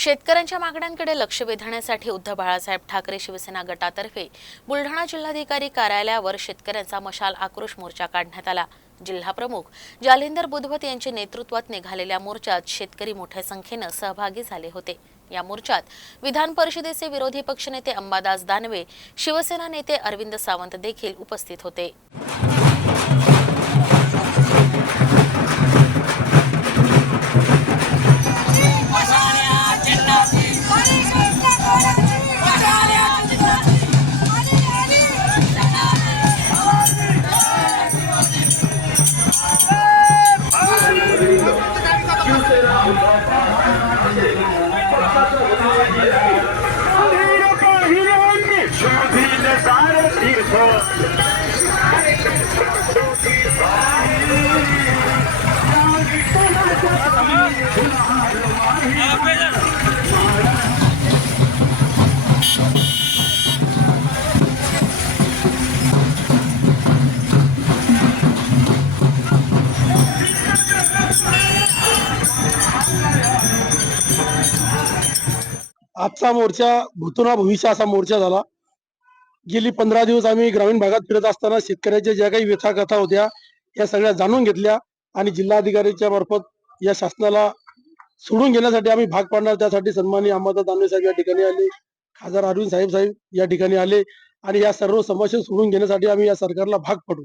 शेतकऱ्यांच्या मागण्यांकडे लक्ष वेधण्यासाठी उद्धव बाळासाहेब ठाकरे शिवसेना गटातर्फे बुलढाणा जिल्हाधिकारी कार्यालयावर शेतकऱ्यांचा मशाल आक्रोश मोर्चा काढण्यात आला। जिल्हा प्रमुख जालिंदर बुधवत यांच्या नेतृत्वात निघालेल्या मोर्चात शेतकरी मोठ्या संख्येने सहभागी झाले होते। या मोर्चात विधान परिषदेचे विरोधी पक्षनेते अंबादास दानवे, शिवसेना नेते अरविंद सावंत देखील उपस्थित होते। आजचा मोर्चा भूतोना भविष्य असा मोर्चा झाला। गेली 15 दिवस आम्ही ग्रामीण भागात फिरत असताना शेतकऱ्याच्या ज्या काही व्यथा कथा होत्या या सगळ्या जाणून घेतल्या आणि जिल्हाधिकाऱ्यांच्या मार्फत या शासनाला सोडून घेण्यासाठी आम्ही भाग पाडणार। त्यासाठी सन्माननीय अंबादास दानवे साहेब या ठिकाणी आले, खासदार अरविंद साहेब या ठिकाणी आले आणि या सर्व समस्या सोडून घेण्यासाठी आम्ही या सरकारला भाग पाडू।